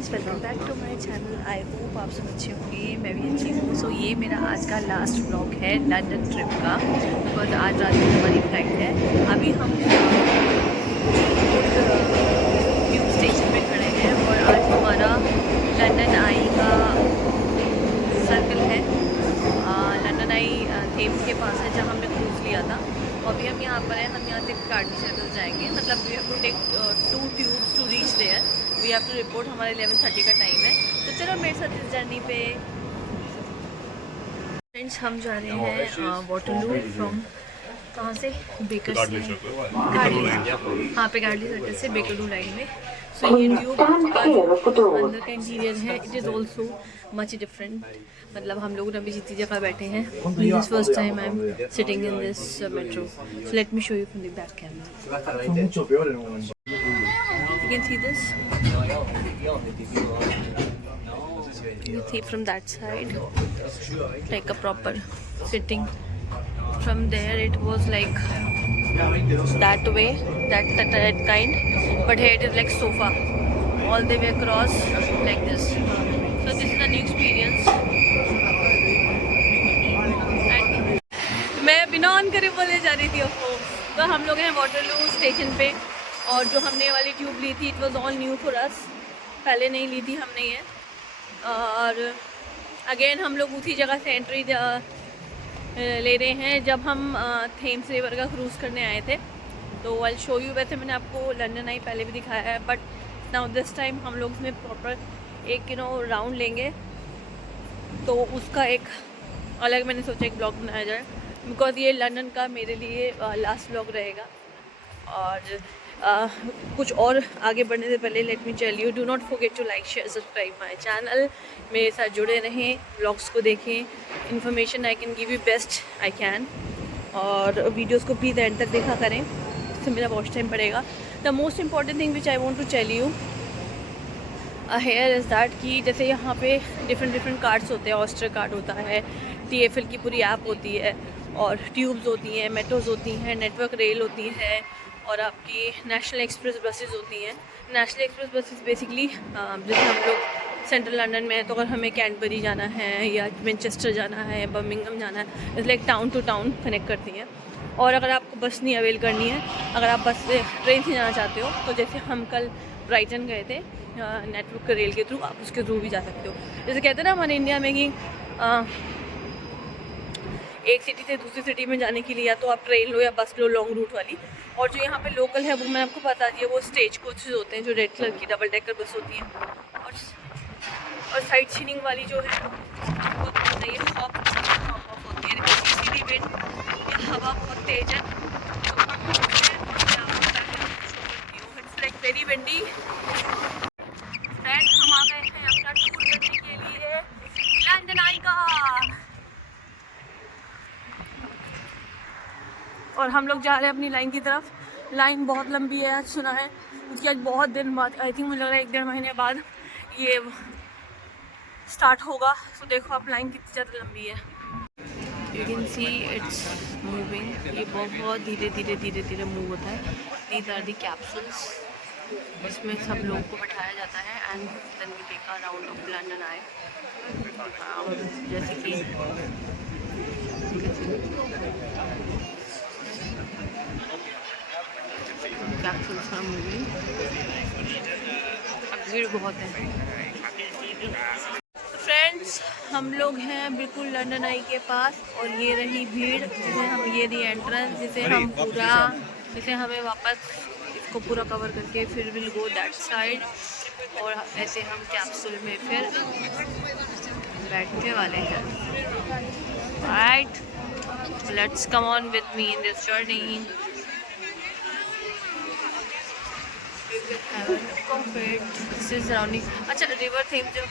Friends, welcome back to my channel. I hope आप सब अच्छे होंगे, मैं भी अच्छी हूँ। सो ये मेरा आज का लास्ट व्लॉग है लंदन ट्रिप का, बिकॉज आज रात में हमारी फ्लाइट है। अभी हम ट्यूब स्टेशन पे खड़े हैं और आज हमारा लंदन आई का सर्कल है। लंदन आई थेम्स के पास है जहाँ हमने क्रूज़ लिया था। और अभी हम यहाँ पर हैं, हम यहाँ से कार्डिफ सर्कल जाएंगे। मतलब we have to take 2 tubes to reach there. We have to report, हमारा 11:30 का टाइम है। तो चलो मेरे साथ इस जर्नी पे। फ्रेंड्स, हम जा रहे हैं वाटरलू फ्रॉम कहाँ से, बेकर से, हाँ पे गार्डली सर्कल से बेकरलू लाइन में। सो ये ट्यूब का जो अंदर का इंटीरियर है, it is also much different. मतलब हम लोग अभी जितनी जगह बैठे हैं, this is first time I am sitting in this metro. So let me show you from the back camera. You can see this. You see from that side, like a proper sitting. From there it was like that way, that kind, but here it is like sofa all the way across like this. So this is a new experience. And मैं बिना on करे बोले जा रही थी आपको। तो हम लोग हैं वाटरलू स्टेशन पे, और जो हमने वाली ट्यूब ली थी, it was all new for us. पहले नहीं ली थी हमने ये। और अगेन हम लोग उसी जगह से एंट्री ले रहे हैं जब हम थेम्स रिवर का क्रूज़ करने आए थे। तो आई शो यू। वैसे मैंने आपको लंदन आई पहले भी दिखाया है, बट नाउ दिस टाइम हम लोग इसमें प्रॉपर एक राउंड लेंगे। तो उसका एक अलग मैंने सोचा एक ब्लॉग बनाया जाए, बिकॉज ये लंदन का मेरे लिए लास्ट ब्लॉग रहेगा। और कुछ और आगे बढ़ने से पहले let me tell you, do not forget to like share subscribe my channel. मेरे साथ जुड़े रहें, ब्लॉग्स को देखें, information I can give you best I can. और वीडियोस को प्लीज़ एंड तक देखा करें, इससे मेरा वॉच टाइम पड़ेगा। The most important thing which I want to tell you here is that कि जैसे यहाँ पे डिफरेंट कार्ड्स होते हैं। ऑस्टर कार्ड होता है, TFL की पूरी ऐप होती है, और ट्यूब्स होती हैं, मेट्रोज होती हैं, नेटवर्क रेल होती है, और आपकी नेशनल एक्सप्रेस बसेस होती हैं। नेशनल एक्सप्रेस बसेस बेसिकली जैसे हम लोग सेंट्रल लंदन में है, तो अगर हमें कैंटबरी जाना है या मैनचेस्टर जाना है, बर्मिंघम जाना है, इस like town to town connect करती हैं। और अगर आपको बस नहीं अवेल करनी है, अगर आप बस से ट्रेन से जाना चाहते हो, तो जैसे हम कल ब्राइटन गए थे नेटवर्क रेल के थ्रू, आप उसके थ्रू भी जा सकते हो। जैसे कहते हैं ना हमारे इंडिया में कि एक सिटी से दूसरी सिटी में जाने के लिए या तो आप ट्रेन लो या बस लो, लॉन्ग रूट वाली। और जो यहाँ पे लोकल है वो मैं आपको बता दी है, वो स्टेज कोचेज होते हैं, जो रेड कलर की डबल डेकर बस होती है। और साइट सीइंग वाली जो है वो बताइए हॉप ऑफ होती है। इसीलिए विंड, ये हवा बहुत तेज है, it's like very windy. Friends, हम आ गए हैं अपना टूर करने के लिए लंदन आई का। और हम लोग जा रहे हैं अपनी लाइन की तरफ। लाइन बहुत लंबी है, आज सुना है, क्योंकि आज बहुत दिन बाद, आई थिंक मुझे लग रहा है 1-1.5 महीने बाद ये स्टार्ट होगा। तो देखो आप लाइन कितनी ज़्यादा लंबी है। You can see it's moving. ये बहुत धीरे मूव होता है। दीज आर दी कैप्सूल्स, इसमें सब लोगों को बैठाया जाता है and then we take a round of London Eye. जैसे कि कैप्सूल्स का मूवी, अब भीड़ बहुत है। फ्रेंड्स, हम लोग हैं बिल्कुल लंदन आई के पास, और ये रही भीड़, जिसे हम, ये रही एंट्रेंस, जिसे हमें वापस इसको पूरा कवर करके फिर विल गो दैट साइड। और ऐसे हम कैप्सूल में फिर बैठने वाले हैं। Right, let's come on with me in this journey. Surrounding, अच्छा रिवर थेम्स जब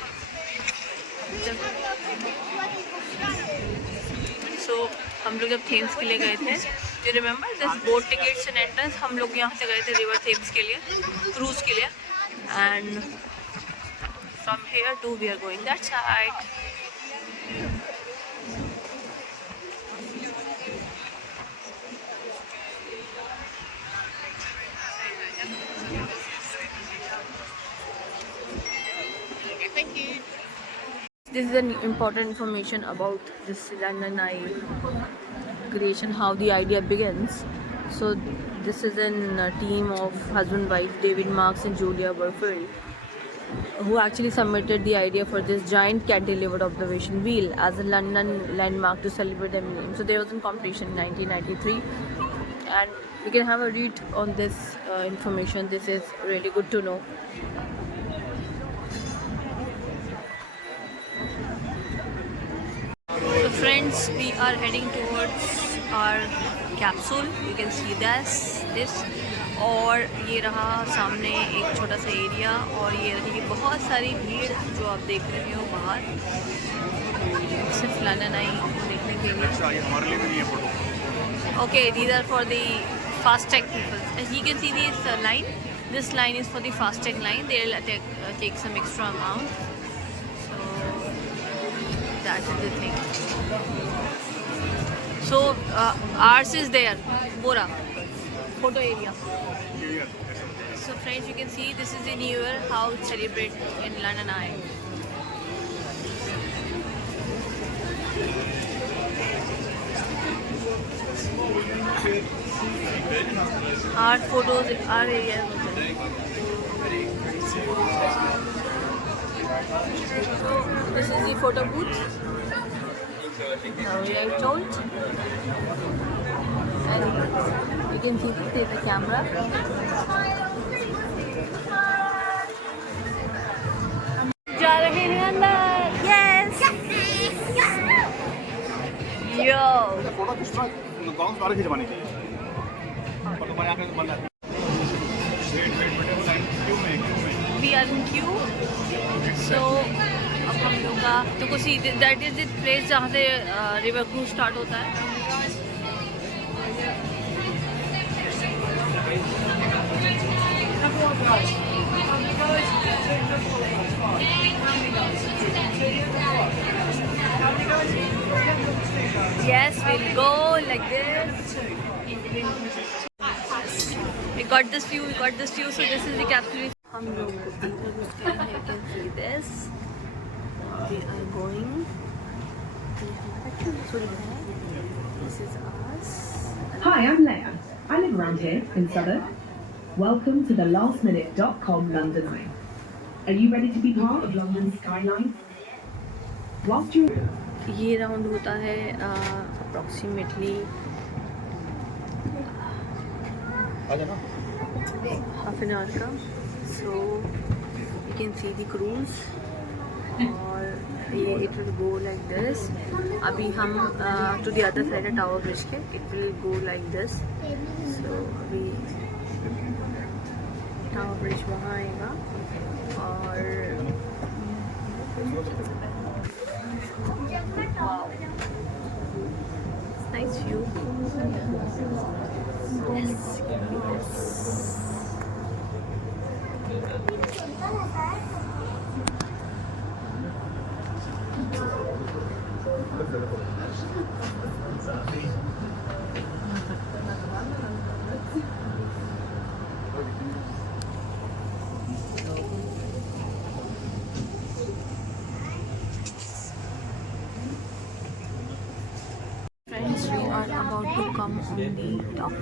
हम लोग जब थेम्स के लिए गए थे, you remember this boat tickets and entrance, हम लोग यहाँ से गए थे रिवर थेम्स के लिए, क्रूज़ के लिए। And from here to we are going that side. This is an important information about this London Eye creation, how the idea begins. So this is a team of husband-wife David Marks and Julia Burfield, who actually submitted the idea for this giant cantilevered observation wheel as a London landmark to celebrate their name. So there was a competition in 1993, and we can have a read on this information. This is really good to know. So friends, we are heading towards our capsule. You can see this और ये रहा सामने एक छोटा सा area, और ये रही बहुत सारी भीड़ जो आप देख रहे हो बाहर सिर्फ लंदन आई देखने के लिए. हमारे लिए भी नहीं है photo. Okay, these are for the FASTag people. As you can see this line, this line is for the FASTag line. They will take some extra amount. That is the thing. So ours is there, Bora photo area. So friends, you can see this is the New Year, how it celebrate in London Eye. Our photos, our area. This is the photo booth. Now we are told, and you can see this is the camera. जा रहे हैं अंदर. Yes. Yo. Photo खींचना गाँव से बाहर खिंचवाने के लिए. और तुम्हारे आँखें बंद आती हैं. We are in queue. So अब हम लोग का तो कुछ दैट इज द प्लेस जहाँ से रिवर क्रूज स्टार्ट होता है. Yes, we'll go like this. We got this view. So this is the capsule. हम लोग you can see this. We are going. This is us. Hi, I'm Leia. I live around here in Southwark. Welcome to the lastminute.com London Eye. Are you ready to be part of London's skyline? Whilst you're... ये round होता है approximately half an hour का. So you can see the cruise, और ये it will go like this. अभी हम to the other side है Tower Bridge के. It will go like this. So अभी टावर ब्रिज वहाँ आएगा, और nice view. Yes. Friends, we are about to come on the top.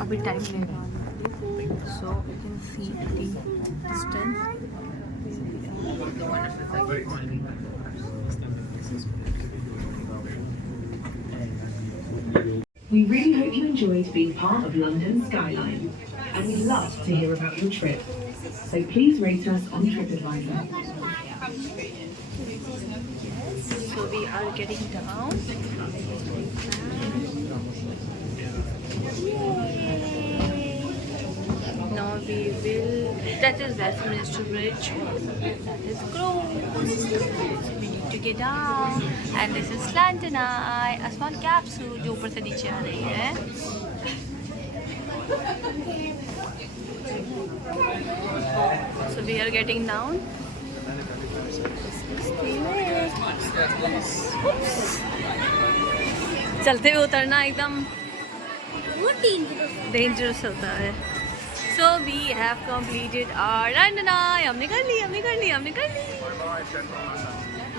अभी time लेगा, so you can see the distance. We really hope you enjoyed being part of London Skyline, and we'd love to hear about your trip. So please rate us on TripAdvisor. So we are getting down. Now we will. That is Westminster Bridge. That is closed. So we need to get down. And this is London Eye, a small capsule जो ऊपर से नीचे आ रही है. So we are getting down. चलते हुए उतरना एकदम डेंजरस होता है. So we have completed our London Eye. हमने कर ली.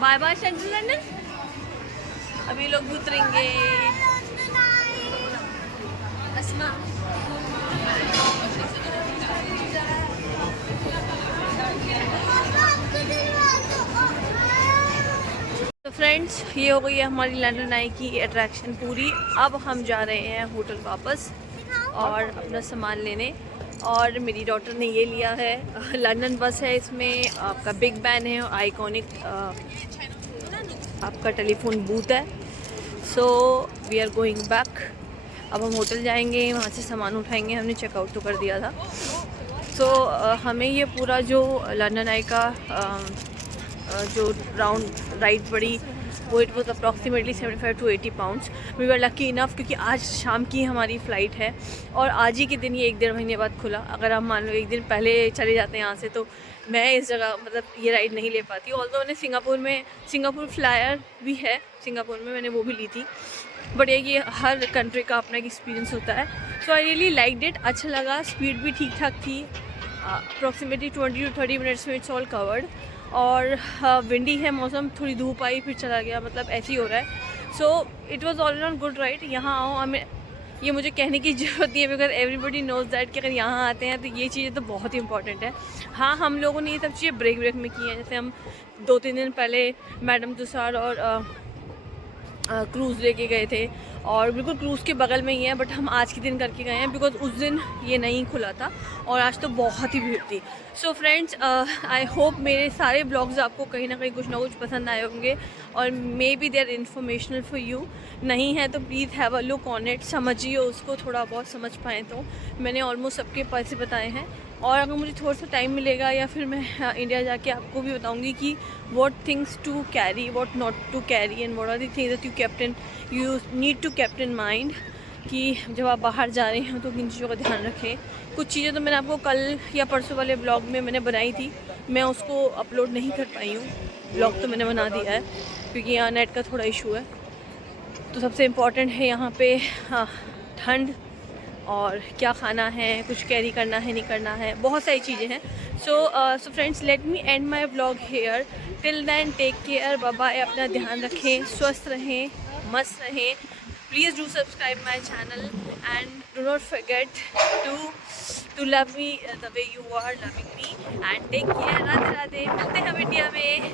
Bye bye Central London. अभी लोग भी उतरेंगे. अस्मा. तो फ्रेंड्स, ये हो गई है हमारी लंदन आई की अट्रैक्शन पूरी. अब हम जा रहे हैं होटल वापस और अपना सामान लेने. और मेरी डॉटर ने ये लिया है, लंदन बस है, इसमें आपका बिग बैन है और आइकॉनिक आपका टेलीफोन बूथ है. So we are going back. अब हम होटल जाएंगे, वहाँ से सामान उठाएंगे. हमने चेकआउट तो कर दिया था. सो हमें ये पूरा जो लंदन आई का जो राउंड राइड पड़ी वो it was approximately 75 to 80 pounds. We were lucky enough क्योंकि आज शाम की हमारी फ़्लाइट है और आज ही के दिन ये 1-1.5 महीने बाद खुला. अगर हम मान लो एक दिन पहले चले जाते हैं यहाँ से तो मैं इस जगह मतलब ये राइड नहीं ले पाती. ऑल्दो मैंने सिंगापुर फ्लायर भी है, सिंगापुर में मैंने वो भी ली थी. बट ये हर कंट्री का अपना एक एक्सपीरियंस होता है. सो आई रियली लाइक्ड इट. अच्छा लगा. स्पीड भी ठीक ठाक थी. अप्रॉक्सीमेटली 20 to 30 minutes में इट्स ऑल कवर्ड. और विंडी है मौसम, थोड़ी धूप आई फिर चला गया, मतलब ऐसे ही हो रहा है. So it was all in good ride. यहाँ आओ, हमें ये मुझे कहने की ज़रूरत नहीं है बिकॉज एवरीबडी नोज दैट कि अगर यहाँ आते हैं तो ये चीज़ें तो बहुत ही इंपॉर्टेंट है. हाँ, हम लोगों ने ये सब चीज़ें ब्रेक में की हैं. जैसे हम 2-3 दिन पहले मैडम तुषार और क्रूज़ लेके गए थे और बिल्कुल क्रूज़ के बगल में ही है. बट हम आज के दिन करके गए हैं बिकॉज उस दिन ये नहीं खुला था और आज तो बहुत ही भीड़ थी. सो फ्रेंड्स, आई होप मेरे सारे ब्लॉग्स आपको कहीं ना कहीं कुछ ना कुछ पसंद आए होंगे और maybe they are informational for you. नहीं है तो please have a look on it. समझिए उसको, थोड़ा बहुत समझ पाएँ तो. मैंने ऑलमोस्ट सबके पैसे बताए हैं और अगर मुझे थोड़ा सा टाइम मिलेगा या फिर मैं इंडिया जाके आपको भी बताऊंगी कि what things to carry, what not to carry and what are the things that you need to keep in mind कि जब आप बाहर जा रहे हैं तो किन चीज़ों का ध्यान रखें. कुछ चीज़ें तो मैंने आपको कल या परसों वाले ब्लॉग में मैंने बनाई थी, मैं उसको अपलोड नहीं कर पाई हूँ. ब्लॉग तो मैंने बना दिया है क्योंकि यहाँ नेट का थोड़ा इशू है. तो सबसे इम्पॉर्टेंट है यहाँ पे ठंड और क्या खाना है, कुछ कैरी करना है नहीं करना है, बहुत सारी चीज़ें हैं. So friends, let me end my blog here. Till then take care, bye bye. अपना ध्यान रखें, स्वस्थ रहें, मस्त रहें. Please do subscribe my channel and do not forget to love me the way you are loving me. And take care. Radhe Radhe. मिलते हैं हम इंडिया में.